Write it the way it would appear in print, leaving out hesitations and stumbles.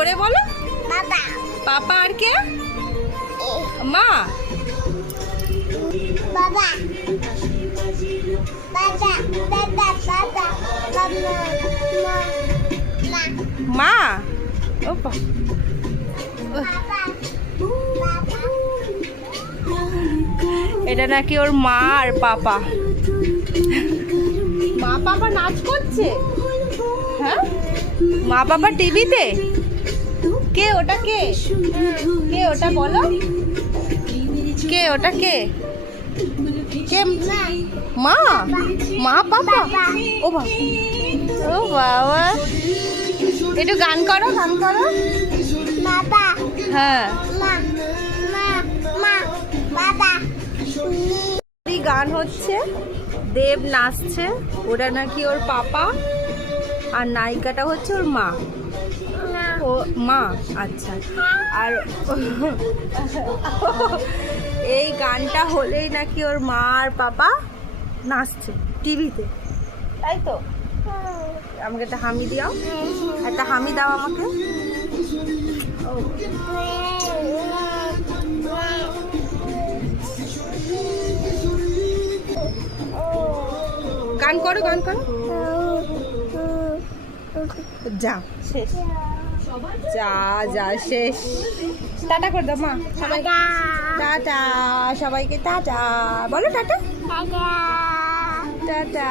জোরে বলো। বাবা পাপা আর কে? মা। বাবা বাবা বাবা বাবা মা। ও এটা নাকি ওর মা আর পাপা। মা পাপা নাচ করছে। হ্যাঁ, মা পাপা টিভিতে। কে ওটা? কে কে ওটা বলো? কে ওটা? কে কে? মা। মা পাপা। ও বাবা, ও বাবা, একটু গান করো, গান করো। বাবা হ্যাঁ, মা মা মা বাবা এই গান হচ্ছে, দেব নাচছে, ওটা নাকি ওর পাপা, আর নায়িকাটা হচ্ছে ওর মা। ও মা, আচ্ছা। আর এই গানটা হলেই নাকি ওর মা আর পাপা নাচছে টিভিতে, তাই তো? আমাকে একটা হামি দাও, একটা হামি দাও আমাকে। ও, গান করো, গান করো। যা শেষ, যা যা শেষ। টাটা করে দাও মা সবাই। টাটা সবাইকে, টাটা বলো, টাটা টাটা।